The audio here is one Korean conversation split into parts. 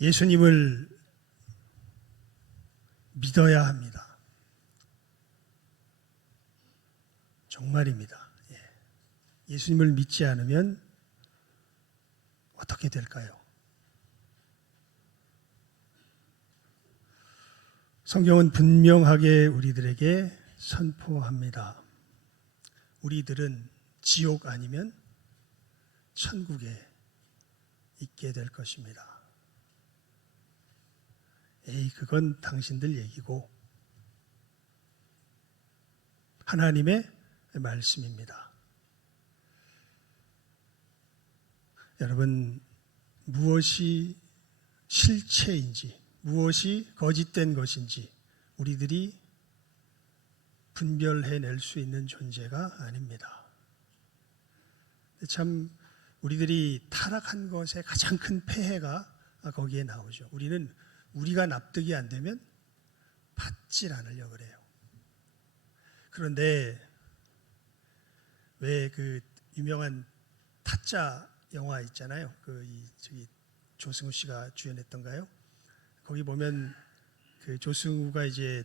예수님을 믿어야 합니다. 정말입니다. 예수님을 믿지 않으면 어떻게 될까요? 성경은 분명하게 우리들에게 선포합니다. 우리들은 지옥 아니면 천국에 있게 될 것입니다. 그건 당신들 얘기고 하나님의 말씀입니다. 여러분, 무엇이 실체인지 무엇이 거짓된 것인지 우리들이 분별해낼 수 있는 존재가 아닙니다. 참 우리들이 타락한 것의 가장 큰 폐해가 거기에 나오죠. 우리는 우리가 납득이 안 되면 받질 않으려고 그래요. 그런데 왜 그 유명한 타짜 영화 있잖아요. 저기 조승우 씨가 주연했던가요? 거기 보면 그 조승우가 이제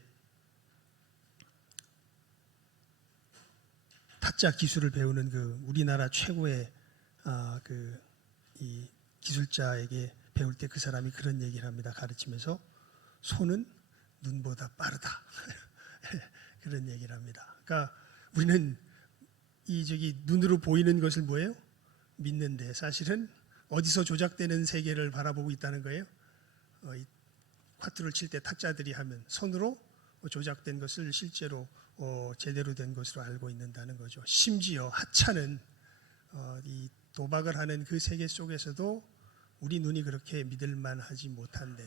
타짜 기술을 배우는 그 우리나라 최고의 이 기술자에게 배울 때 그 사람이 그런 얘기를 합니다. 가르치면서 손은 눈보다 빠르다. 그런 얘기를 합니다. 그러니까 우리는 눈으로 보이는 것을 뭐예요? 믿는데 사실은 어디서 조작되는 세계를 바라보고 있다는 거예요. 화투를 칠 때 탁자들이 하면 손으로 조작된 것을 실제로 제대로 된 것으로 알고 있는다는 거죠. 심지어 하찮은 이 도박을 하는 그 세계 속에서도 우리 눈이 그렇게 믿을 만하지 못한데,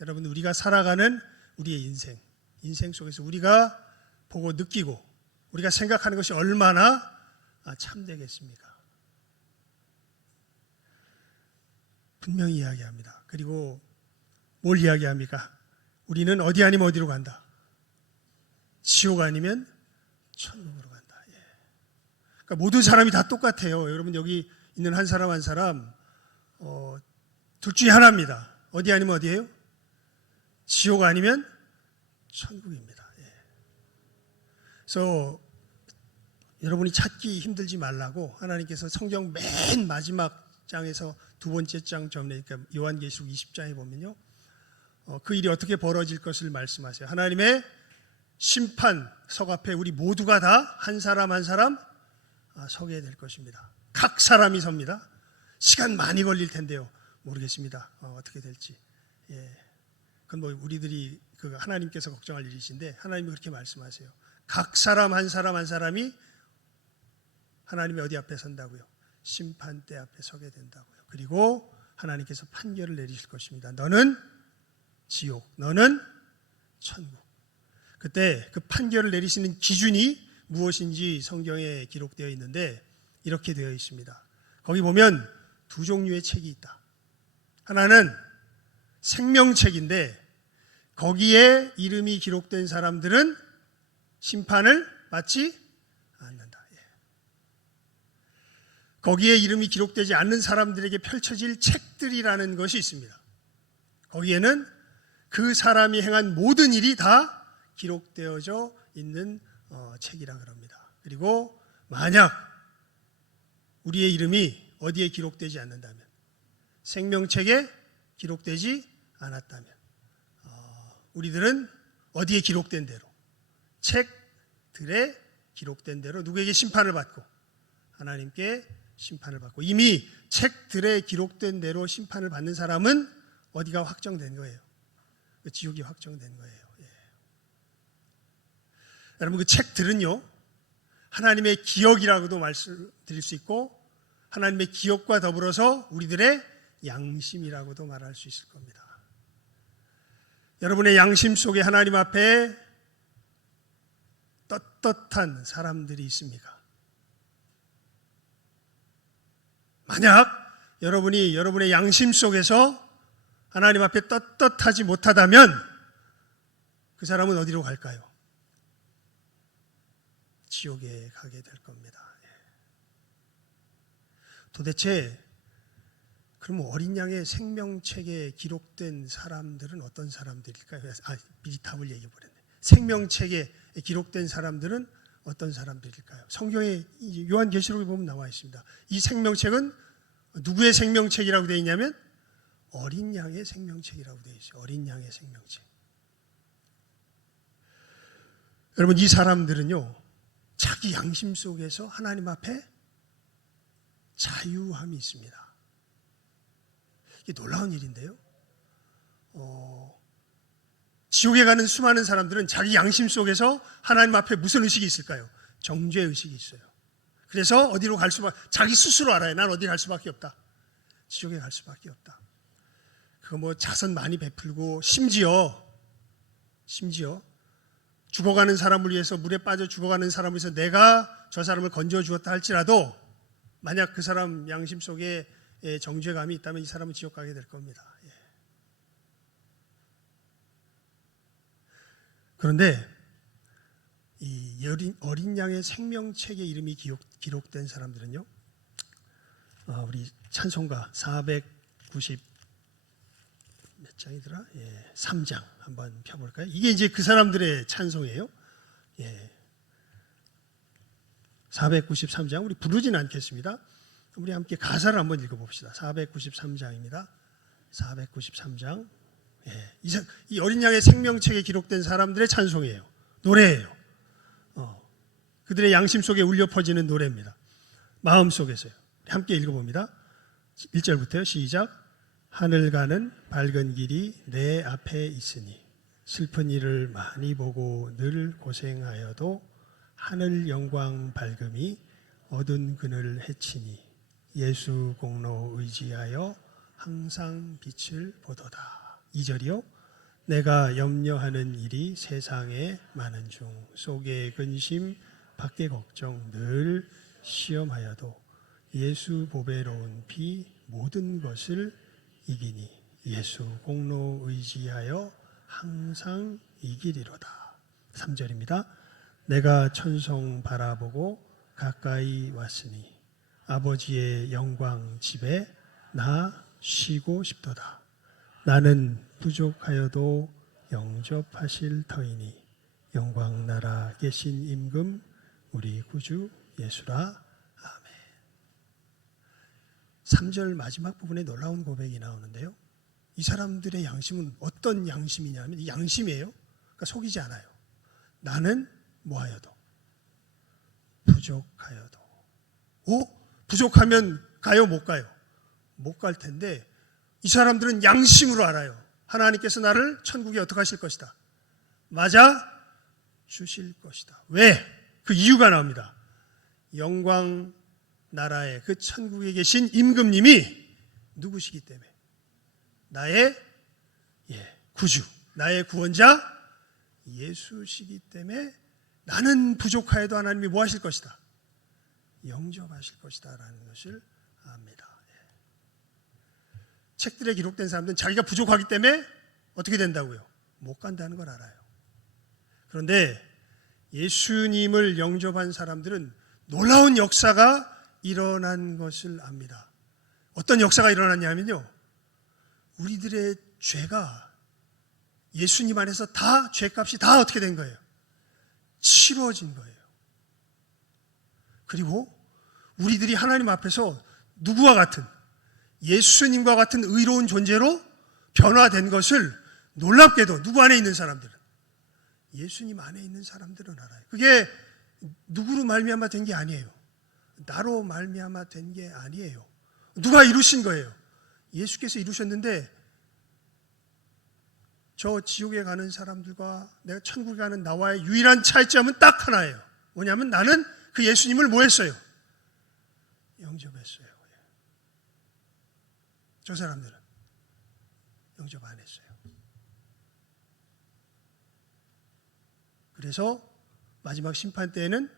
여러분, 우리가 살아가는 우리의 인생 속에서 우리가 보고 느끼고 우리가 생각하는 것이 얼마나 참되겠습니까? 분명히 이야기합니다. 그리고 뭘 이야기합니까? 우리는 어디 아니면 어디로 간다. 지옥 아니면 천국으로 간다. 그러니까 모든 사람이 다 똑같아요. 여러분, 여기 있는 한 사람 한 사람 둘 중에 하나입니다. 어디 아니면 어디예요? 지옥 아니면 천국입니다. 그래서 여러분이 찾기 힘들지 말라고 하나님께서 성경 맨 마지막 장에서 두 번째 장 전에, 그러니까 요한계시록 20장에 보면요, 그 일이 어떻게 벌어질 것을 말씀하세요. 하나님의 심판석 앞에 우리 모두가 다 한 사람 한 사람 서게 될 것입니다. 각 사람이 섭니다. 시간 많이 걸릴 텐데요. 모르겠습니다. 어떻게 될지. 그건 뭐 우리들이 하나님께서 걱정할 일이신데 하나님이 그렇게 말씀하세요. 각 사람 한 사람이 하나님의 어디 앞에 선다고요? 심판대 앞에 서게 된다고요. 그리고 하나님께서 판결을 내리실 것입니다. 너는 지옥, 너는 천국. 그때 그 판결을 내리시는 기준이 무엇인지 성경에 기록되어 있는데 이렇게 되어 있습니다. 거기 보면 두 종류의 책이 있다. 하나는 생명책인데 거기에 이름이 기록된 사람들은 심판을 받지 않는다. 거기에 이름이 기록되지 않는 사람들에게 펼쳐질 책들이라는 것이 있습니다. 거기에는 그 사람이 행한 모든 일이 다 기록되어져 있는 책이라 그럽니다. 그리고 만약 우리의 이름이 어디에 기록되지 않는다면, 생명책에 기록되지 않았다면, 우리들은 어디에 기록된 대로, 책들에 기록된 대로 누구에게 심판을 받고 하나님께 심판을 받고, 이미 책들에 기록된 대로 심판을 받는 사람은 어디가 확정된 거예요? 지옥이 확정된 거예요. 여러분, 그 책들은요, 하나님의 기억이라고도 말씀드릴 수 있고 하나님의 기억과 더불어서 우리들의 양심이라고도 말할 수 있을 겁니다. 여러분의 양심 속에 하나님 앞에 떳떳한 사람들이 있습니까? 만약 여러분이 여러분의 양심 속에서 하나님 앞에 떳떳하지 못하다면 그 사람은 어디로 갈까요? 지옥에 가게 될 겁니다. 도대체 그럼 어린 양의 생명책에 기록된 사람들은 어떤 사람들일까요? 미리 답을 얘기해 버렸네. 생명책에 기록된 사람들은 어떤 사람들일까요? 성경에 요한계시록에 보면 나와 있습니다. 이 생명책은 누구의 생명책이라고 되어 있냐면 어린 양의 생명책이라고 되어 있어요. 어린 양의 생명책. 여러분, 이 사람들은요, 자기 양심 속에서 하나님 앞에 자유함이 있습니다. 이게 놀라운 일인데요. 지옥에 가는 수많은 사람들은 자기 양심 속에서 하나님 앞에 무슨 의식이 있을까요? 정죄 의식이 있어요. 그래서 어디로 갈 수밖에, 자기 스스로 알아요. 난 어디 갈 수밖에 없다. 지옥에 갈 수밖에 없다. 그거 뭐 자선 많이 베풀고 심지어 죽어가는 사람을 위해서, 물에 빠져 죽어가는 사람을 위해서 내가 저 사람을 건져 주었다 할지라도 만약 그 사람 양심 속에 정죄감이 있다면 이 사람은 지옥 가게 될 겁니다. 그런데 이 어린 양의 생명책에 이름이 기록된 사람들은요, 우리 찬송가 490 몇 장이더라? 3장 한번 펴볼까요? 이게 이제 그 사람들의 찬송이에요. 493장 우리 부르진 않겠습니다. 우리 함께 가사를 한번 읽어봅시다. 493장입니다. 493장. 이 어린 양의 생명책에 기록된 사람들의 찬송이에요. 노래예요. 그들의 양심 속에 울려 퍼지는 노래입니다. 마음 속에서요. 함께 읽어봅니다. 1절부터요. 시작. 하늘 가는 밝은 길이 내 앞에 있으니 슬픈 일을 많이 보고 늘 고생하여도 하늘 영광 밝음이 어두운 그늘 해치니 예수 공로 의지하여 항상 빛을 보도다. 2절이요. 내가 염려하는 일이 세상에 많은 중 속에 근심 밖에 걱정 늘 시험하여도 예수 보배로운 피 모든 것을 이기니 예수 공로 의지하여 항상 이기리로다. 3절입니다. 내가 천성 바라보고 가까이 왔으니 아버지의 영광 집에 나 쉬고 싶도다. 나는 부족하여도 영접하실 터이니 영광 나라 계신 임금 우리 구주 예수라. 아멘. 3절 마지막 부분에 놀라운 고백이 나오는데요. 이 사람들의 양심은 어떤 양심이냐면 이 양심이에요. 그러니까 속이지 않아요. 나는 뭐하여도 부족하여도. 부족하면 가요 못 가요? 못 갈 텐데 이 사람들은 양심으로 알아요. 하나님께서 나를 천국에 어떻게 하실 것이다. 맞아 주실 것이다. 왜? 그 이유가 나옵니다. 영광 나라에 그 천국에 계신 임금님이 누구시기 때문에 나의 구주, 나의 구원자 예수시기 때문에 나는 부족하여도 하나님이 뭐 하실 것이다. 영접하실 것이다 라는 것을 압니다. 책들에 기록된 사람들은 자기가 부족하기 때문에 어떻게 된다고요? 못 간다는 걸 알아요. 그런데 예수님을 영접한 사람들은 놀라운 역사가 일어난 것을 압니다. 어떤 역사가 일어났냐면요, 우리들의 죄가 예수님 안에서 다 죄값이 다 어떻게 된 거예요? 치러진 거예요. 그리고 우리들이 하나님 앞에서 누구와 같은, 예수님과 같은 의로운 존재로 변화된 것을 놀랍게도 누구 안에 있는 사람들은, 예수님 안에 있는 사람들은 알아요. 그게 누구로 말미암아 된 게 아니에요. 나로 말미암아 된 게 아니에요. 누가 이루신 거예요? 예수께서 이루셨는데 저 지옥에 가는 사람들과 내가 천국에 가는 나와의 유일한 차이점은 딱 하나예요. 뭐냐면 나는 그 예수님을 뭐 했어요? 영접했어요. 저 사람들은 영접 안 했어요. 그래서 마지막 심판 때에는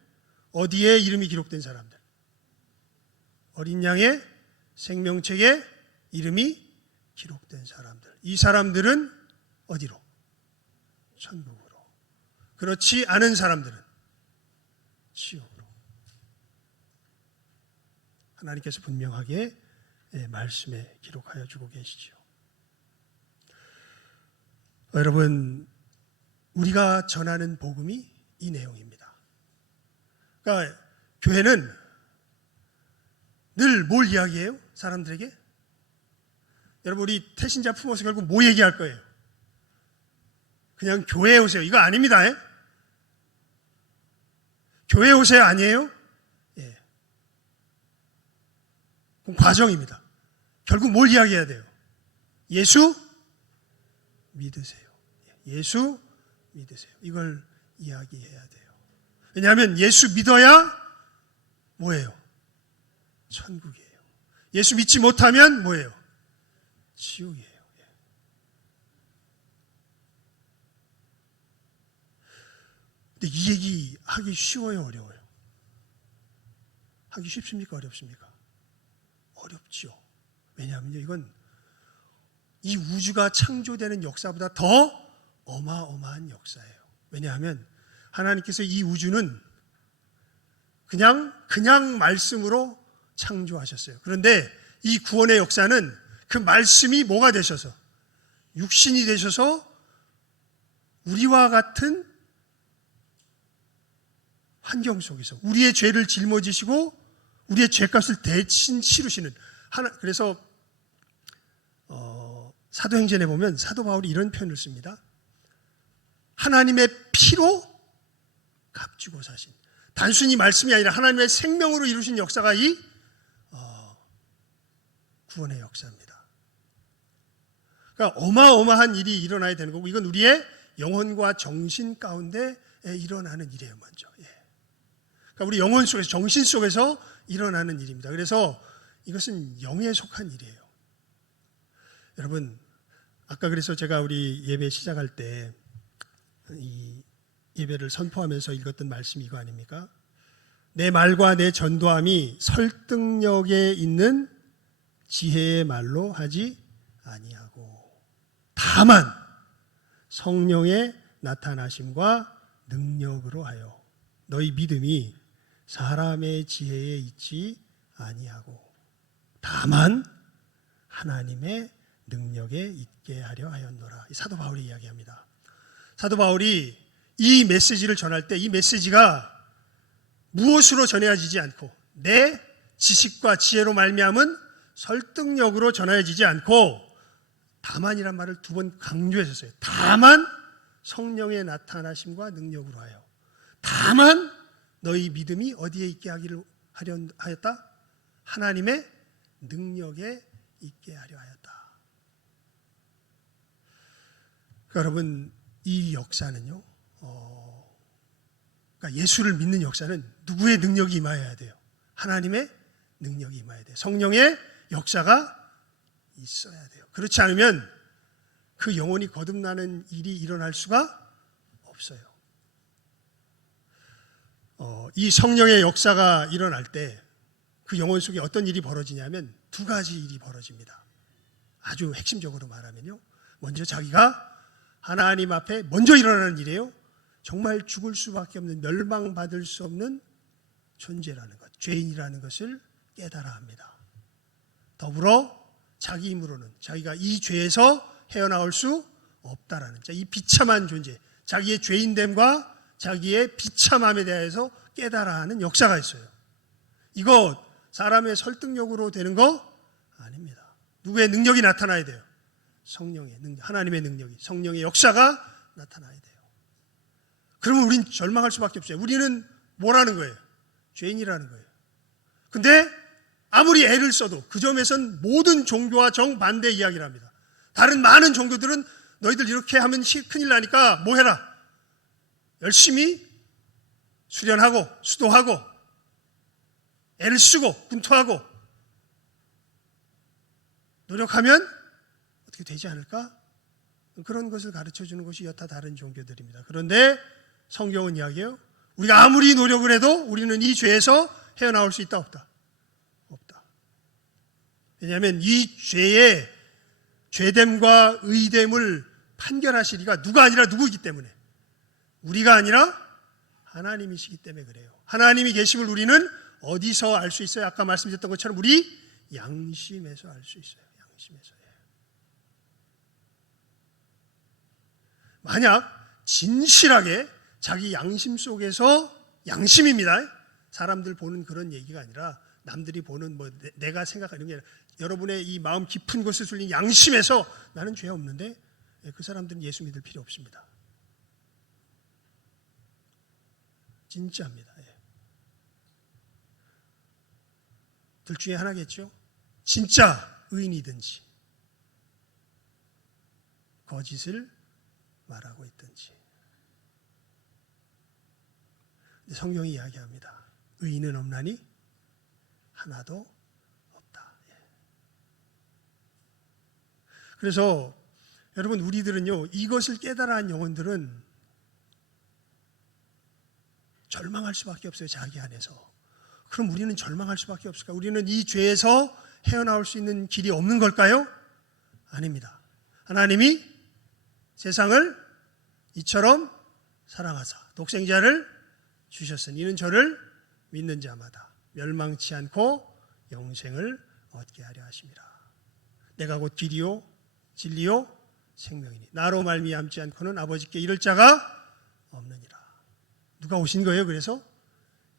어디에 이름이 기록된 사람들? 어린 양의 생명책에 이름이 기록된 사람들. 이 사람들은 어디로? 천국으로. 그렇지 않은 사람들은 지옥으로. 하나님께서 분명하게 말씀에 기록하여 주고 계시죠. 여러분, 우리가 전하는 복음이 이 내용입니다. 그러니까 교회는 늘 뭘 이야기해요? 사람들에게? 여러분, 우리 태신자 품어서 결국 뭐 얘기할 거예요? 그냥 교회에 오세요. 이거 아닙니다. 교회에 오세요 아니에요? 예. 그럼 과정입니다. 결국 뭘 이야기해야 돼요? 예수 믿으세요. 예수 믿으세요. 이걸 이야기해야 돼요. 왜냐하면 예수 믿어야 뭐예요? 천국이에요. 예수 믿지 못하면 뭐예요? 지옥이에요. 근데 이 얘기 하기 쉬워요, 어려워요? 하기 쉽습니까, 어렵습니까? 어렵죠. 왜냐하면요, 이건 이 우주가 창조되는 역사보다 더 어마어마한 역사예요. 왜냐하면 하나님께서 이 우주는 그냥 말씀으로 창조하셨어요. 그런데 이 구원의 역사는 그 말씀이 뭐가 되셔서, 육신이 되셔서 우리와 같은 환경 속에서 우리의 죄를 짊어지시고 우리의 죄값을 대신 치르시는 하나. 그래서 사도행전에 보면 사도 바울이 이런 표현을 씁니다. 하나님의 피로 값주고 사신, 단순히 말씀이 아니라 하나님의 생명으로 이루신 역사가 이 구원의 역사입니다. 그러니까 어마어마한 일이 일어나야 되는 거고, 이건 우리의 영혼과 정신 가운데 일어나는 일이에요. 먼저. 그러니까 우리 영혼 속에서, 정신 속에서 일어나는 일입니다. 그래서 이것은 영에 속한 일이에요. 여러분, 아까 그래서 제가 우리 예배 시작할 때 이 예배를 선포하면서 읽었던 말씀이 이거 아닙니까? 내 말과 내 전도함이 설득력에 있는 지혜의 말로 하지 아니하고 다만 성령의 나타나심과 능력으로 하여 너희 믿음이 사람의 지혜에 있지 아니하고 다만 하나님의 능력에 있게 하려 하였노라. 사도 바울이 이야기합니다. 사도 바울이 이 메시지를 전할 때 이 메시지가 무엇으로 전해지지 않고 내 지식과 지혜로 말미암은 설득력으로 전해지지 않고 다만이란 말을 2번 강조했었어요. 다만 성령의 나타나심과 능력으로 하여, 다만 너희 믿음이 어디에 있게 하기를 하였다? 하나님의 능력에 있게 하려 하였다. 그러니까 여러분, 이 역사는요, 그러니까 예수를 믿는 역사는 누구의 능력이 임하여야 돼요? 하나님의 능력이 임하여야 돼요. 성령의 역사가 있어야 돼요. 그렇지 않으면 그 영혼이 거듭나는 일이 일어날 수가 없어요. 이 성령의 역사가 일어날 때 그 영혼 속에 어떤 일이 벌어지냐면 2가지 일이 벌어집니다. 아주 핵심적으로 말하면요, 먼저 자기가 하나님 앞에 먼저 일어나는 일이에요. 정말 죽을 수밖에 없는, 멸망받을 수 없는 존재라는 것, 죄인이라는 것을 깨달아 합니다. 더불어 자기 힘으로는 자기가 이 죄에서 헤어나올 수 없다라는, 이 비참한 존재, 자기의 죄인됨과 자기의 비참함에 대해서 깨달아 하는 역사가 있어요. 이거 사람의 설득력으로 되는 거 아닙니다. 누구의 능력이 나타나야 돼요? 성령의 능력, 하나님의 능력이, 성령의 역사가 나타나야 돼요. 그러면 우린 절망할 수밖에 없어요. 우리는 뭐라는 거예요? 죄인이라는 거예요. 근데 아무리 애를 써도 그 점에선 모든 종교와 정반대 이야기를 합니다. 다른 많은 종교들은 너희들 이렇게 하면 큰일 나니까 뭐 해라? 열심히 수련하고 수도하고 애를 쓰고 분투하고 노력하면 어떻게 되지 않을까? 그런 것을 가르쳐주는 것이 여타 다른 종교들입니다. 그런데 성경은 이야기해요. 우리가 아무리 노력을 해도 우리는 이 죄에서 헤어나올 수 있다, 없다? 없다. 왜냐하면 이 죄의 죄됨과 의됨을 판결하실 이가 누가 아니라 누구이기 때문에, 우리가 아니라 하나님이시기 때문에 그래요. 하나님이 계심을 우리는 어디서 알 수 있어요? 아까 말씀드렸던 것처럼 우리 양심에서 알 수 있어요. 양심에서. 만약 진실하게 자기 양심 속에서, 양심입니다. 사람들 보는 그런 얘기가 아니라 남들이 보는 뭐 내가 생각하는 게 아니라 여러분의 이 마음 깊은 곳에 숨긴 양심에서 나는 죄 없는데, 그 사람들은 예수 믿을 필요 없습니다. 진짜입니다. 둘 중에 하나겠죠. 진짜 의인이든지 거짓을 말하고 있든지. 성경이 이야기합니다. 의인은 없나니 하나도 없다. 그래서 여러분, 우리들은요, 이것을 깨달아한 영혼들은 절망할 수밖에 없어요. 자기 안에서. 그럼 우리는 절망할 수밖에 없을까? 우리는 이 죄에서 헤어나올 수 있는 길이 없는 걸까요? 아닙니다. 하나님이 세상을 이처럼 사랑하사 독생자를 주셨으니 이는 저를 믿는 자마다 멸망치 않고 영생을 얻게 하려 하심이라. 내가 곧 길이요 진리요 생명이니 나로 말미암지 않고는 아버지께 이를 자가 없느니라. 누가 오신 거예요? 그래서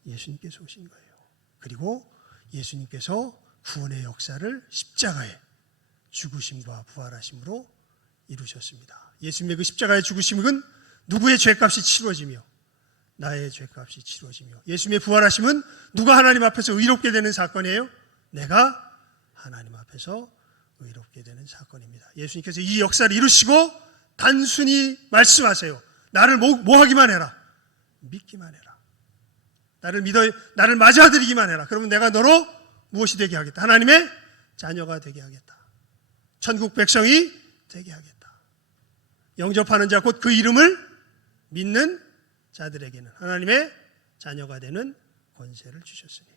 예수님께서 오신 거예요. 그리고 예수님께서 구원의 역사를 십자가에 죽으심과 부활하심으로 이루셨습니다. 예수님의 그 십자가의 죽으심은 누구의 죄값이 치루어지며 나의 죄값이 치루어지며, 예수님의 부활하심은 누가 하나님 앞에서 의롭게 되는 사건이에요? 내가 하나님 앞에서 의롭게 되는 사건입니다. 예수님께서 이 역사를 이루시고 단순히 말씀하세요. 나를 뭐 하기만 해라. 믿기만 해라. 나를 믿어, 나를 맞아들이기만 해라. 그러면 내가 너로 무엇이 되게 하겠다? 하나님의 자녀가 되게 하겠다. 천국 백성이 되게 하겠다. 영접하는 자 곧 그 이름을 믿는 자들에게는 하나님의 자녀가 되는 권세를 주셨으니.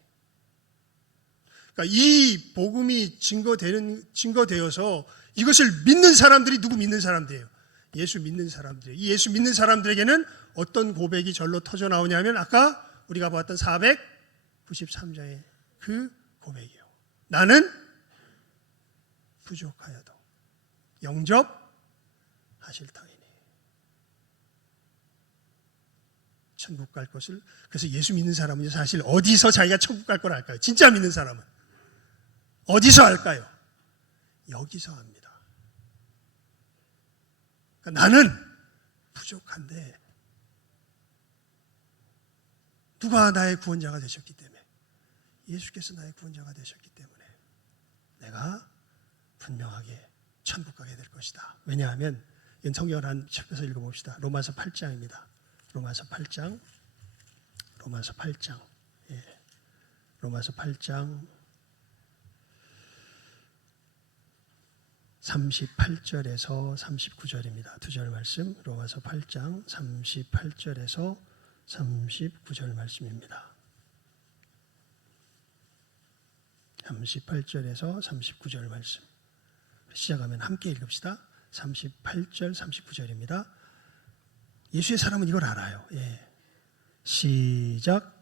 그러니까 이 복음이 증거되어서 이것을 믿는 사람들이 누구 믿는 사람들이에요? 예수 믿는 사람들이에요. 이 예수 믿는 사람들에게는 어떤 고백이 절로 터져 나오냐면 아까 우리가 봤던 493장의 그 고백이에요. 나는 부족하여도 영접하실 터이니. 천국 갈 것을. 그래서 예수 믿는 사람은 사실 어디서 자기가 천국 갈 걸 알까요? 진짜 믿는 사람은 어디서 알까요? 여기서 압니다. 그러니까 나는 부족한데 누가 나의 구원자가 되셨기 때문에, 예수께서 나의 구원자가 되셨기 때문에 내가 분명하게 천국 가게 될 것이다. 왜냐하면 성경을 한 챕터에서 읽어봅시다. 로마서 8장입니다. 로마서 8장. 예. 로마서 8장 38절에서 39절입니다. 두 절 말씀. 로마서 8장 38절에서 39절 말씀입니다. 38절에서 39절 말씀. 시작하면 함께 읽읍시다. 38절 39절입니다. 예수의 사람은 이걸 알아요. 예. 시작.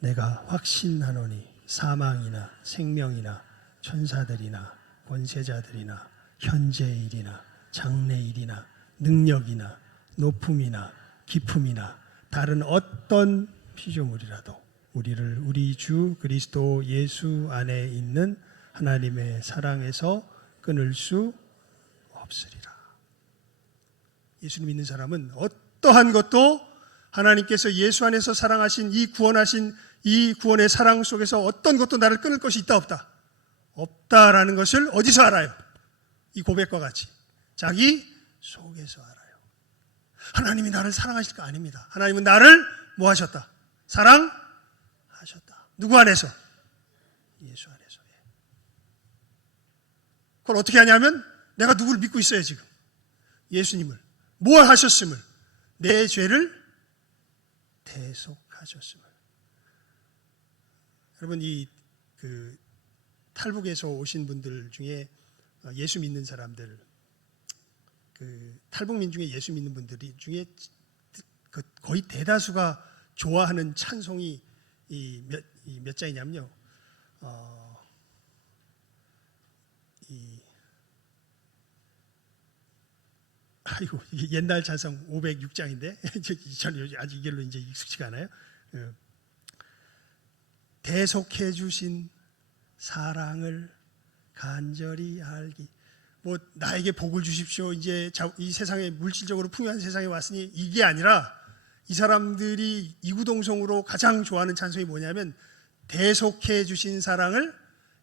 내가 확신하노니 사망이나 생명이나 천사들이나 권세자들이나 현재일이나 장래일이나 능력이나 높음이나 깊음이나 다른 어떤 피조물이라도 우리를 우리 주 그리스도 예수 안에 있는 하나님의 사랑에서 끊을 수 없으리라. 예수를 믿는 사람은 어떠한 것도 하나님께서 예수 안에서 사랑하신 이 구원하신 이 구원의 사랑 속에서 어떤 것도 나를 끊을 것이 있다 없다? 없다라는 것을 어디서 알아요? 이 고백과 같이 자기 속에서 알아요. 하나님이 나를 사랑하실까? 아닙니다. 하나님은 나를 뭐 하셨다? 사랑하셨다. 누구 안에서? 예수 안에서. 그걸 어떻게 하냐면 내가 누구를 믿고 있어요 지금? 예수님을. 뭘 하셨음을? 내 죄를 대속하셨음을. 여러분, 이 탈북에서 오신 분들 중에 예수 믿는 사람들, 탈북민 중에 예수 믿는 분들이 중에 거의 대다수가 좋아하는 찬송이 몇 장이냐면요. 아이고, 이게 옛날 찬송 506장인데 저는 아직 이걸로 이제 익숙치가 않아요. 대속해 주신 사랑을 간절히 알기. 뭐 나에게 복을 주십시오. 이제 이 세상에 물질적으로 풍요한 세상에 왔으니 이게 아니라 이 사람들이 이구동성으로 가장 좋아하는 찬송이 뭐냐면 대속해 주신 사랑을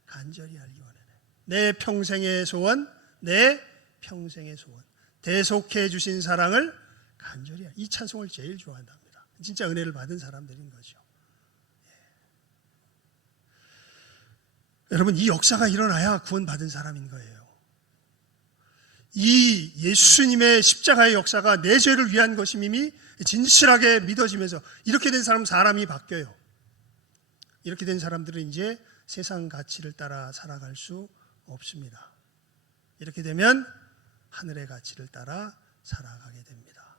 간절히 알기 원하네. 내 평생의 소원, 내 평생의 소원. 대속해 주신 사랑을 간절히 알기. 이 찬송을 제일 좋아한답니다. 진짜 은혜를 받은 사람들인 거죠. 여러분, 이 역사가 일어나야 구원받은 사람인 거예요. 이 예수님의 십자가의 역사가 내 죄를 위한 것임이 진실하게 믿어지면서 이렇게 된 사람이 바뀌어요. 이렇게 된 사람들은 이제 세상 가치를 따라 살아갈 수 없습니다. 이렇게 되면 하늘의 가치를 따라 살아가게 됩니다.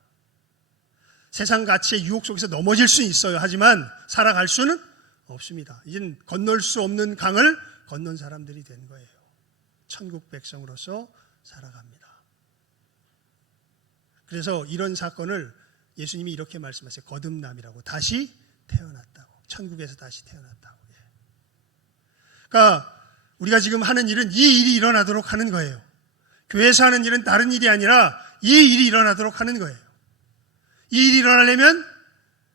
세상 가치의 유혹 속에서 넘어질 수는 있어요. 하지만 살아갈 수는 없습니다. 이젠 건널 수 없는 강을 건넌 사람들이 된 거예요. 천국 백성으로서 살아갑니다. 그래서 이런 사건을 예수님이 이렇게 말씀하세요. 거듭남이라고. 다시 태어났다고. 천국에서 다시 태어났다고. 그러니까 우리가 지금 하는 일은 이 일이 일어나도록 하는 거예요. 교회에서 하는 일은 다른 일이 아니라 이 일이 일어나도록 하는 거예요. 이 일이 일어나려면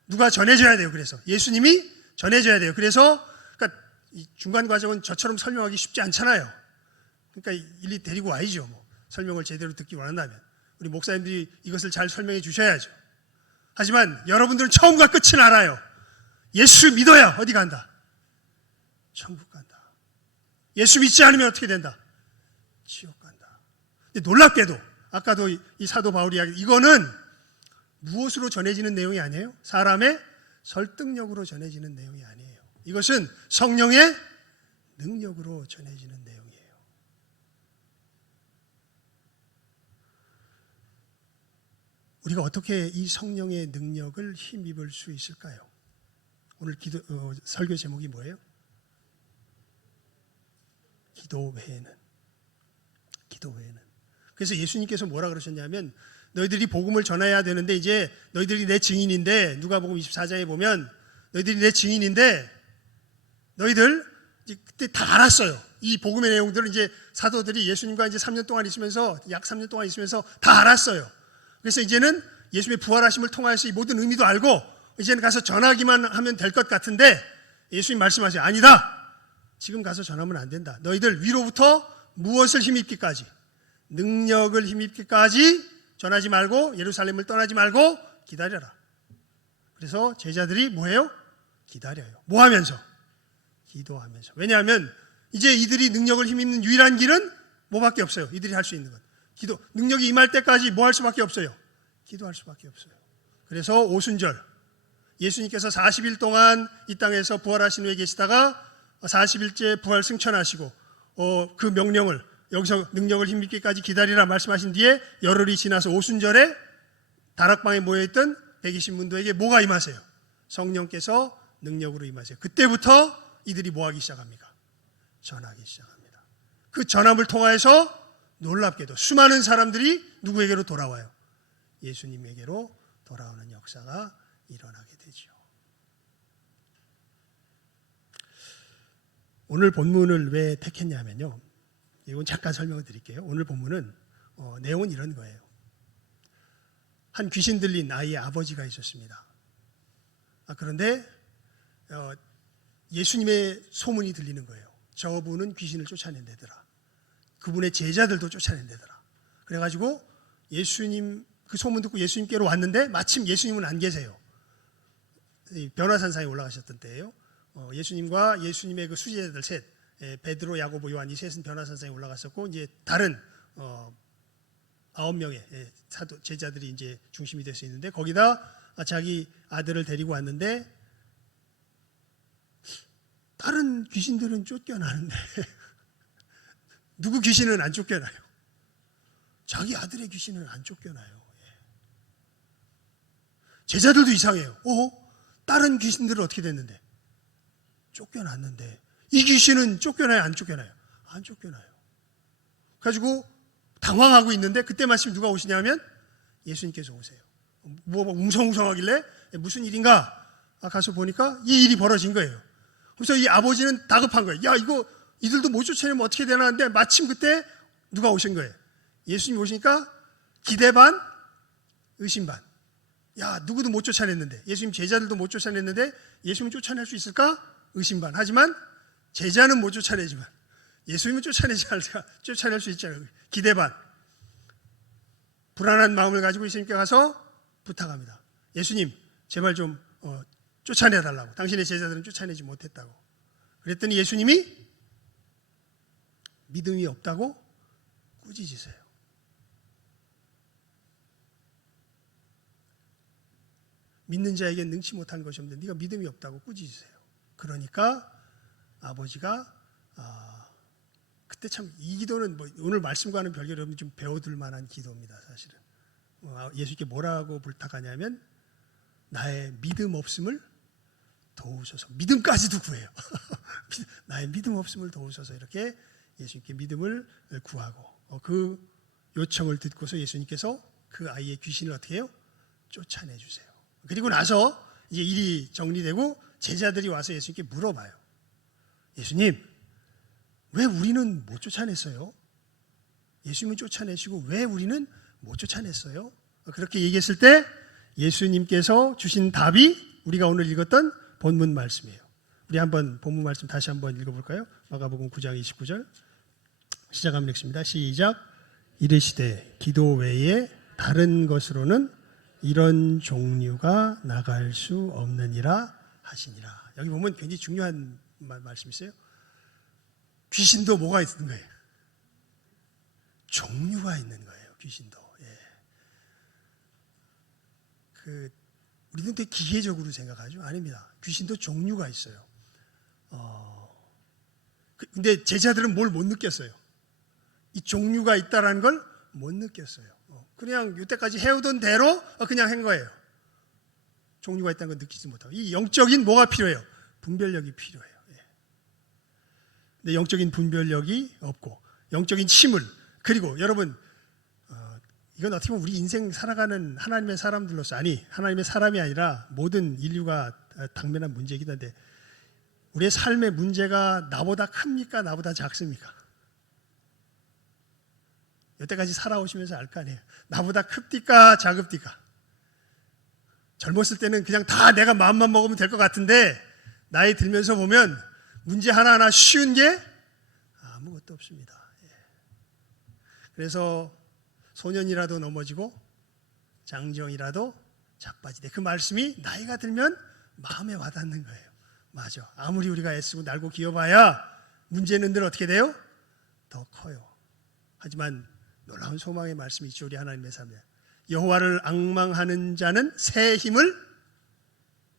누가 전해줘야 돼요. 그래서 예수님이 전해줘야 돼요. 그래서 그러니까 이 중간 과정은 저처럼 설명하기 쉽지 않잖아요. 그러니까 일일이 데리고 와야죠. 뭐 설명을 제대로 듣기 원한다면 우리 목사님들이 이것을 잘 설명해 주셔야죠. 하지만 여러분들은 처음과 끝은 알아요. 예수 믿어야 어디 간다? 천국 간다. 예수 믿지 않으면 어떻게 된다? 지옥 간다. 근데 놀랍게도 아까도 이 사도 바울이 이야기, 이거는 무엇으로 전해지는 내용이 아니에요? 사람의 설득력으로 전해지는 내용이 아니에요. 이것은 성령의 능력으로 전해지는 내용이에요. 우리가 어떻게 이 성령의 능력을 힘입을 수 있을까요? 오늘 설교 제목이 뭐예요? 기도 외에는. 그래서 예수님께서 뭐라 그러셨냐면 너희들이 복음을 전해야 되는데 이제 너희들이 내 증인인데 누가복음 24장에 보면 너희들이 내 증인인데 너희들 그때 다 알았어요. 이 복음의 내용들을 이제 사도들이 예수님과 이제 3년 동안 있으면서 약 3년 동안 있으면서 다 알았어요. 그래서 이제는 예수님의 부활하심을 통하여서 이 모든 의미도 알고 이제는 가서 전하기만 하면 될 것 같은데 예수님 말씀하세요. 아니다. 지금 가서 전하면 안 된다. 너희들 위로부터 무엇을 힘입기까지, 능력을 힘입기까지 전하지 말고 예루살렘을 떠나지 말고 기다려라. 그래서 제자들이 뭐해요? 기다려요. 뭐 하면서? 기도하면서. 왜냐하면 이제 이들이 능력을 힘입는 유일한 길은 뭐밖에 없어요. 이들이 할 수 있는 것. 기도. 능력이 임할 때까지 뭐 할 수밖에 없어요? 기도할 수밖에 없어요. 그래서 오순절 예수님께서 40일 동안 이 땅에서 부활하신 후에 계시다가 40일째 부활 승천하시고 그 명령을 여기서 능력을 힘입기까지 기다리라 말씀하신 뒤에 열흘이 지나서 오순절에 다락방에 모여있던 120문도에게 뭐가 임하세요? 성령께서 능력으로 임하세요. 그때부터 이들이 뭐 하기 시작합니까? 전하기 시작합니다. 그 전함을 통하여서 놀랍게도 수많은 사람들이 누구에게로 돌아와요? 예수님에게로 돌아오는 역사가 일어나게 되죠. 오늘 본문을 왜 택했냐면요. 이건 잠깐 설명을 드릴게요. 오늘 본문은 내용은 이런 거예요. 한 귀신 들린 아이의 아버지가 있었습니다. 그런데 예수님의 소문이 들리는 거예요. 저분은 귀신을 쫓아낸다더라. 그분의 제자들도 쫓아낸다더라. 그래가지고 예수님 그 소문 듣고 예수님께로 왔는데 마침 예수님은 안 계세요. 변화산상에 올라가셨던 때예요. 예수님과 예수님의 그 수제자들 셋, 베드로, 야고보, 요한 이 셋은 변화산상에 올라갔었고 이제 다른 9명의 사도 제자들이 이제 중심이 될 수 있는데 거기다 자기 아들을 데리고 왔는데 다른 귀신들은 쫓겨나는데 누구 귀신은 안 쫓겨나요. 자기 아들의 귀신은 안 쫓겨나요. 제자들도 이상해요. 다른 귀신들은 어떻게 됐는데? 쫓겨났는데 이 귀신은 쫓겨나요? 안 쫓겨나요? 안 쫓겨나요. 가지고 당황하고 있는데 그때 마침 누가 오시냐면 예수님께서 오세요. 뭐 웅성웅성하길래 무슨 일인가 가서 보니까 이 일이 벌어진 거예요. 그래서 이 아버지는 다급한 거예요. 야, 이거 이들도 못 쫓아내면 어떻게 되나 하는데 마침 그때 누가 오신 거예요. 예수님이 오시니까 기대 반 의심 반. 야, 누구도 못 쫓아냈는데, 예수님 제자들도 못 쫓아냈는데 예수님은 쫓아낼 수 있을까? 의심 반. 하지만 제자는 못 쫓아내지만 예수님은 쫓아내지 않을까? 쫓아낼 수 있잖아요. 기대 반. 불안한 마음을 가지고 예수님께 가서 부탁합니다. 예수님, 제발 좀 쫓아내달라고. 당신의 제자들은 쫓아내지 못했다고. 그랬더니 예수님이 믿음이 없다고 꾸짖으세요. 믿는 자에게 능치 못하는 것이 없는데 네가 믿음이 없다고 꾸짖으세요. 그러니까 아버지가 그때 참 이 기도는 뭐 오늘 말씀과는 별개로 여러분 좀 배워둘 만한 기도입니다. 사실은 예수님께 뭐라고 부탁하냐면 나의 믿음 없음을 도우소서. 믿음까지도 구해요. 나의 믿음 없음을 도우소서. 이렇게 예수님께 믿음을 구하고 그 요청을 듣고서 예수님께서 그 아이의 귀신을 어떻게 해요? 쫓아내 주세요. 그리고 나서 이제 일이 정리되고 제자들이 와서 예수님께 물어봐요. 예수님, 왜 우리는 못 쫓아냈어요? 예수님은 쫓아내시고 왜 우리는 못 쫓아냈어요? 그렇게 얘기했을 때 예수님께서 주신 답이 우리가 오늘 읽었던 본문 말씀이에요. 우리 한번 본문 말씀 다시 한번 읽어볼까요? 마가복음 9장 29절 시작하면 읽습니다. 시작. 이르시되 기도 외에 다른 것으로는 이런 종류가 나갈 수 없느니라 하시니라. 여기 보면 굉장히 중요한 말씀이 있어요. 귀신도 뭐가 있는 거예요? 종류가 있는 거예요. 귀신도. 우리는 되게 기계적으로 생각하죠. 아닙니다. 귀신도 종류가 있어요. 근데 제자들은 뭘 못 느꼈어요. 이 종류가 있다라는 걸 못 느꼈어요. 그냥 이때까지 해오던 대로 그냥 한 거예요. 종류가 있다는 걸 느끼지 못하고. 이 영적인 뭐가 필요해요? 분별력이 필요해요. 근데 영적인 분별력이 없고 영적인 힘을, 그리고 여러분 이건 어떻게 보면 우리 인생 살아가는 하나님의 사람들로서, 아니 하나님의 사람이 아니라 모든 인류가 당면한 문제이긴 한데 우리의 삶의 문제가 나보다 큽니까? 나보다 작습니까? 여태까지 살아오시면서 알 거 아니에요. 나보다 큽디까 작읍디까? 젊었을 때는 그냥 다 내가 마음만 먹으면 될 것 같은데 나이 들면서 보면 문제 하나하나 쉬운 게 아무것도 없습니다. 그래서 소년이라도 넘어지고 장정이라도 자빠지되, 그 말씀이 나이가 들면 마음에 와닿는 거예요. 맞아. 아무리 우리가 애쓰고 날고 기어봐야 문제는 늘 어떻게 돼요? 더 커요. 하지만 놀라운 소망의 말씀이 있죠. 우리 하나님의 삶에 여호와를 앙망하는 자는 새 힘을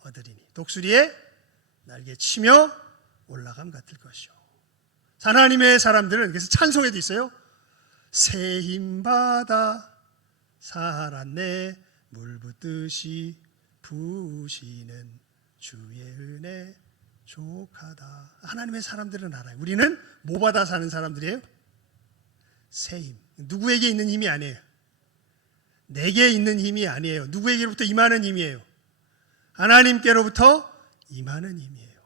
얻으리니 독수리에 날개 치며 올라감 같을 것이요. 하나님의 사람들은 그래서 찬송에도 있어요. 새 힘 받아 살았네 물 붓듯이 부으시는 주의 은혜 족하다. 하나님의 사람들은 알아요. 우리는 뭐 받아 사는 사람들이에요? 새 힘. 누구에게 있는 힘이 아니에요. 내게 있는 힘이 아니에요. 누구에게로부터 임하는 힘이에요. 하나님께로부터 임하는 힘이에요.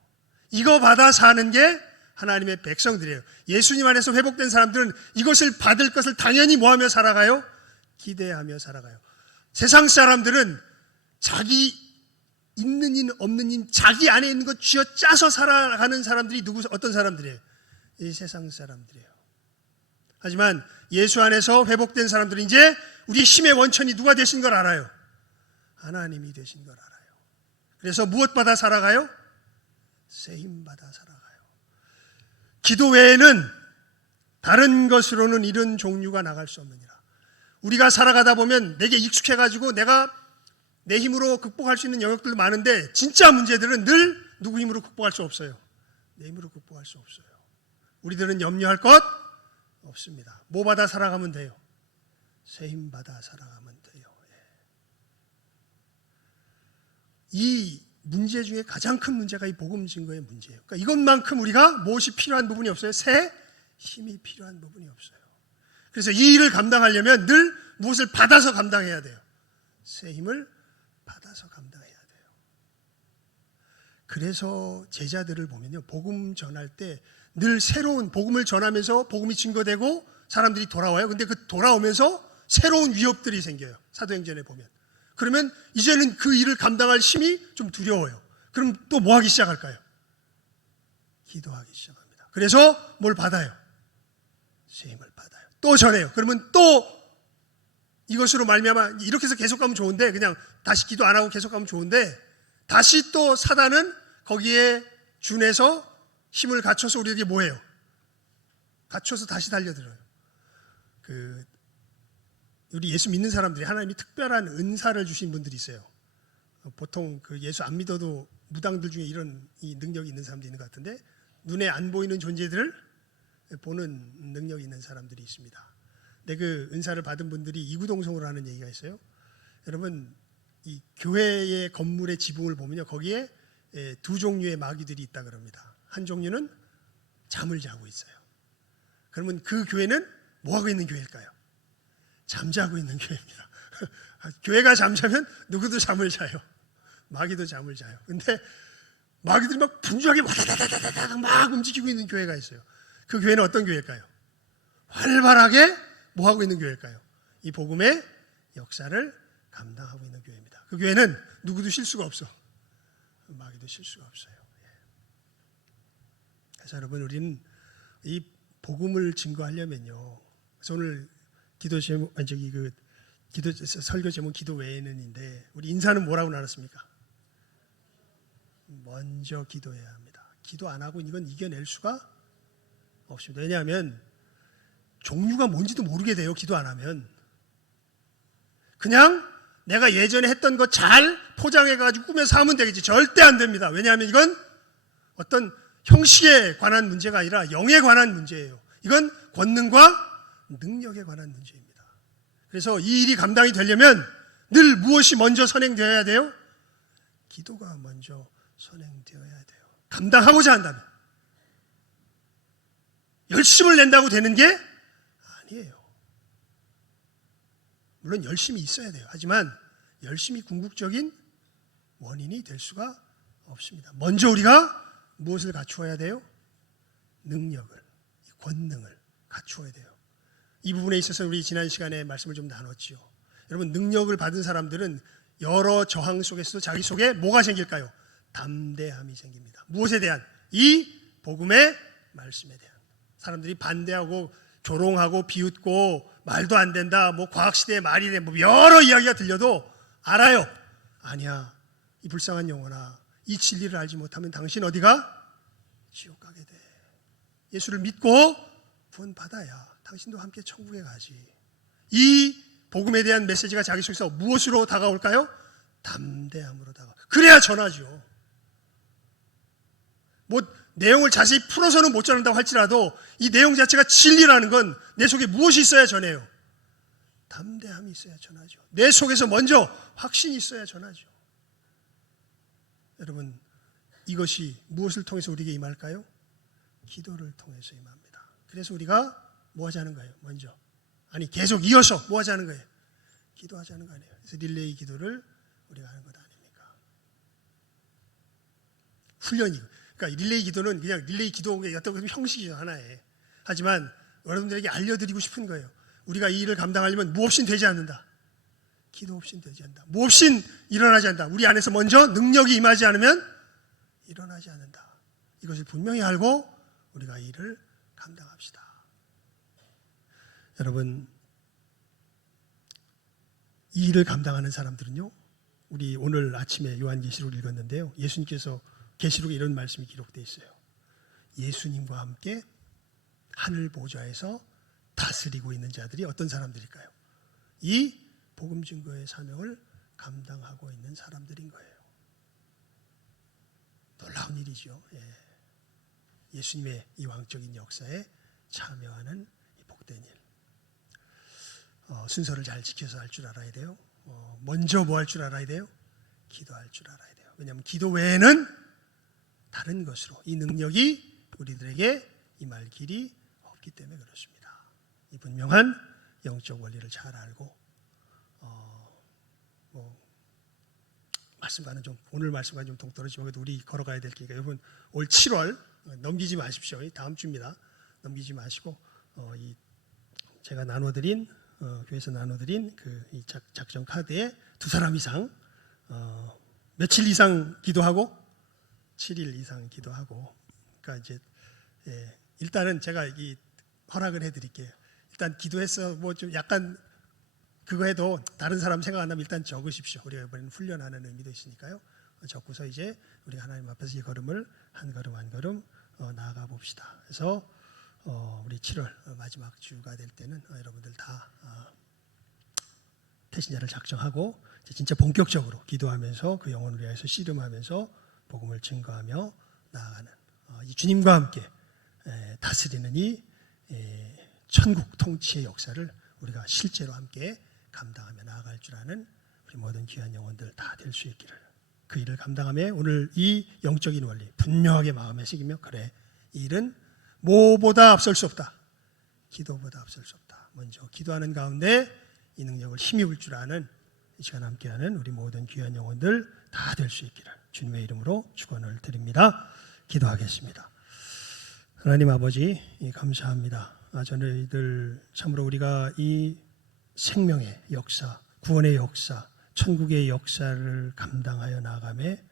이거 받아 사는 게 하나님의 백성들이에요. 예수님 안에서 회복된 사람들은 이것을 받을 것을 당연히 뭐하며 살아가요? 기대하며 살아가요. 세상 사람들은 자기 있는 힘 없는 힘 자기 안에 있는 것 쥐어짜서 살아가는 사람들이 어떤 사람들이에요? 이 세상 사람들이에요. 하지만 예수 안에서 회복된 사람들은 이제 우리 힘의 원천이 누가 되신 걸 알아요? 하나님이 되신 걸 알아요. 그래서 무엇 받아 살아가요? 새 힘 받아 살아가요. 기도 외에는 다른 것으로는 이런 종류가 나갈 수 없느니라. 우리가 살아가다 보면 내게 익숙해가지고 내가 내 힘으로 극복할 수 있는 영역들도 많은데 진짜 문제들은 늘 누구 힘으로 극복할 수 없어요. 내 힘으로 극복할 수 없어요. 우리들은 염려할 것 없습니다. 뭐 받아 살아가면 돼요? 새 힘 받아 살아가면 돼요. 이 문제 중에 가장 큰 문제가 이 복음 증거의 문제예요. 그러니까 이것만큼 우리가 무엇이 필요한 부분이 없어요? 새 힘이 필요한 부분이 없어요. 그래서 이 일을 감당하려면 늘 무엇을 받아서 감당해야 돼요? 새 힘을 받아서 감당해야 돼요. 그래서 제자들을 보면요, 복음 전할 때 늘 새로운 복음을 전하면서 복음이 증거되고 사람들이 돌아와요. 근데 그 돌아오면서 새로운 위협들이 생겨요. 사도행전에 보면. 그러면 이제는 그 일을 감당할 힘이 좀 두려워요. 그럼 또 뭐 하기 시작할까요? 기도하기 시작합니다. 그래서 뭘 받아요? 새 힘을 받아요. 또 전해요. 그러면 또 이것으로 말미암아 이렇게 해서 계속 가면 좋은데, 그냥 다시 기도 안 하고 계속 가면 좋은데, 다시 또 사단은 거기에 준해서 힘을 갖춰서 우리에게 뭐예요? 갖춰서 다시 달려들어요. 우리 예수 믿는 사람들이 하나님이 특별한 은사를 주신 분들이 있어요. 보통 예수 안 믿어도 무당들 중에 이런 이 능력이 있는 사람도 있는 것 같은데, 눈에 안 보이는 존재들을 보는 능력이 있는 사람들이 있습니다. 근데 그 은사를 받은 분들이 이구동성으로 하는 얘기가 있어요. 여러분, 이 교회의 건물의 지붕을 보면요, 거기에 두 종류의 마귀들이 있다 그럽니다. 한 종류는 잠을 자고 있어요. 그러면 그 교회는 뭐 하고 있는 교회일까요? 잠자고 있는 교회입니다. 교회가 잠자면 누구도 잠을 자요. 마귀도 잠을 자요. 근데 마귀들이 막 분주하게 와다다다다닥 막 움직이고 있는 교회가 있어요. 그 교회는 어떤 교회일까요? 활발하게 뭐 하고 있는 교회일까요? 이 복음의 역사를 감당하고 있는 교회입니다. 그 교회는 누구도 쉴 수가 없어. 마귀도 쉴 수가 없어요. 그래서 여러분, 우리는 이 복음을 증거하려면요. 그래서 오늘 기도 제목, 기도 설교 제목 기도 외에는인데, 우리 인사는 뭐라고 나눴습니까? 먼저 기도해야 합니다. 기도 안 하고 이건 이겨낼 수가 없습니다. 왜냐하면 종류가 뭔지도 모르게 돼요. 기도 안 하면. 그냥 내가 예전에 했던 거 잘 포장해가지고 꾸며서 하면 되겠지. 절대 안 됩니다. 왜냐하면 이건 어떤 형식에 관한 문제가 아니라 영에 관한 문제예요. 이건 권능과 능력에 관한 문제입니다. 그래서 이 일이 감당이 되려면 늘 무엇이 먼저 선행되어야 돼요? 기도가 먼저 선행되어야 돼요. 감당하고자 한다면. 열심을 낸다고 되는 게 아니에요. 물론 열심이 있어야 돼요. 하지만 열심이 궁극적인 원인이 될 수가 없습니다. 먼저 우리가 무엇을 갖추어야 돼요? 능력을, 권능을 갖추어야 돼요. 이 부분에 있어서 우리 지난 시간에 말씀을 좀 나눴지요. 여러분, 능력을 받은 사람들은 여러 저항 속에서도 자기 속에 뭐가 생길까요? 담대함이 생깁니다. 무엇에 대한? 이 복음의 말씀에 대한. 사람들이 반대하고 조롱하고 비웃고 말도 안 된다, 뭐 과학시대의 말이래, 뭐 여러 이야기가 들려도 알아요. 아니야, 이 불쌍한 영혼아, 이 진리를 알지 못하면 당신 어디가? 지옥 가게 돼. 예수를 믿고 구원 받아야 당신도 함께 천국에 가지. 이 복음에 대한 메시지가 자기 속에서 무엇으로 다가올까요? 담대함으로 다가올. 그래야 전하죠. 뭐 내용을 자세히 풀어서는 못 전한다고 할지라도 이 내용 자체가 진리라는 건 내 속에 무엇이 있어야 전해요? 담대함이 있어야 전하죠. 내 속에서 먼저 확신이 있어야 전하죠. 여러분, 이것이 무엇을 통해서 우리에게 임할까요? 기도를 통해서 임합니다. 그래서 우리가 뭐 하자는 거예요? 먼저. 아니, 계속 이어서 뭐 하자는 거예요? 기도하자는 거 아니에요. 그래서 릴레이 기도를 우리가 하는 것 아닙니까? 훈련이. 그러니까 릴레이 기도는 그냥 릴레이 기도의 어떤 형식이죠, 하나에. 하지만 여러분들에게 알려드리고 싶은 거예요. 우리가 이 일을 감당하려면 무 없인 되지 않는다. 기도 없인 되지 않는다. 무 없인 일어나지 않는다. 우리 안에서 먼저 능력이 임하지 않으면 일어나지 않는다. 이것을 분명히 알고 우리가 이 일을 감당합시다. 여러분, 이 일을 감당하는 사람들은요, 우리 오늘 아침에 요한계시록을 읽었는데요, 예수님께서 계시록에 이런 말씀이 기록되어 있어요. 예수님과 함께 하늘 보좌에서 다스리고 있는 자들이 어떤 사람들일까요? 이 복음 증거의 사명을 감당하고 있는 사람들인 거예요. 놀라운 일이죠. 예수님의 이 왕적인 역사에 참여하는 이 복된 일. 순서를 잘 지켜서 할 줄 알아야 돼요. 먼저 뭐 할 줄 알아야 돼요? 기도할 줄 알아야 돼요. 왜냐하면 기도 외에는 다른 것으로 이 능력이 우리들에게 임할 길이 없기 때문에 그렇습니다. 이 분명한 영적 원리를 잘 알고 말씀과는 좀 오늘 말씀과 좀 동떨어지면 그래도 우리 걸어가야 될 테니까 여러분 올 7월 넘기지 마십시오. 다음 주입니다. 넘기지 마시고 이 제가 나눠드린 교회에서 나눠드린 이 작전 카드에 2사람 이상 며칠 이상 기도하고 7일 이상 기도하고 그러니까 이제 일단은 제가 이 허락을 해드릴게요. 일단 기도해서 뭐 좀 약간 그거 해도 다른 사람 생각 안 나면 일단 적으십시오. 우리가 이번에는 훈련하는 의미도 있으니까요. 적고서 이제 우리가 하나님 앞에서 이 걸음을 한 걸음 한 걸음 나아가 봅시다. 그래서 우리 7월 마지막 주가 될 때는 여러분들 다 태신자를 작정하고 이제 진짜 본격적으로 기도하면서 그 영혼을 위해서 씨름하면서 복음을 증거하며 나아가는 이 주님과 함께 다스리는 이 천국 통치의 역사를 우리가 실제로 함께 감당하며 나아갈 줄 아는 우리 모든 귀한 영혼들 다 될 수 있기를 그 일을 감당하며 오늘 이 영적인 원리 분명하게 마음에 새기며 그래 이 일은 뭐보다 앞설 수 없다. 기도보다 앞설 수 없다. 먼저 기도하는 가운데 이 능력을 힘입을 줄 아는 이 시간 함께하는 우리 모든 귀한 영혼들 다 될 수 있기를 주님의 이름으로 축원을 드립니다. 기도하겠습니다. 하나님 아버지 감사합니다. 저희들 참으로 우리가 이 생명의 역사, 구원의 역사, 천국의 역사를 감당하여 나가매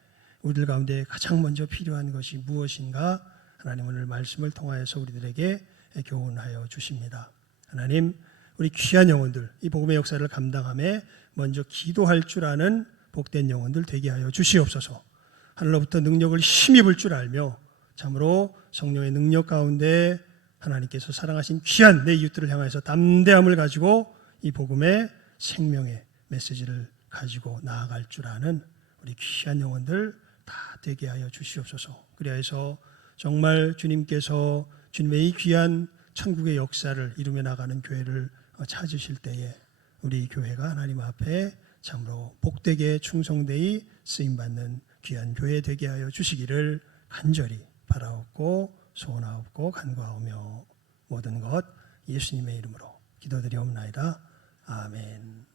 우리들 가운데 가장 먼저 필요한 것이 무엇인가 하나님 오늘 말씀을 통하여서 우리들에게 교훈하여 주십니다. 하나님 우리 귀한 영혼들 이 복음의 역사를 감당하며 먼저 기도할 줄 아는 복된 영혼들 되게 하여 주시옵소서. 하늘로부터 능력을 힘입을 줄 알며 참으로 성령의 능력 가운데 하나님께서 사랑하신 귀한 내 이웃들을 향해서 담대함을 가지고 이 복음의 생명의 메시지를 가지고 나아갈 줄 아는 우리 귀한 영혼들 다 되게 하여 주시옵소서. 그리하여서 정말 주님께서 주님의 이 귀한 천국의 역사를 이루며 나가는 교회를 찾으실 때에 우리 교회가 하나님 앞에 참으로 복되게 충성되이 쓰임받는 귀한 교회 되게 하여 주시기를 간절히 바라옵고 소원하옵고 간구하오며 모든 것 예수님의 이름으로 기도드리옵나이다. 아멘.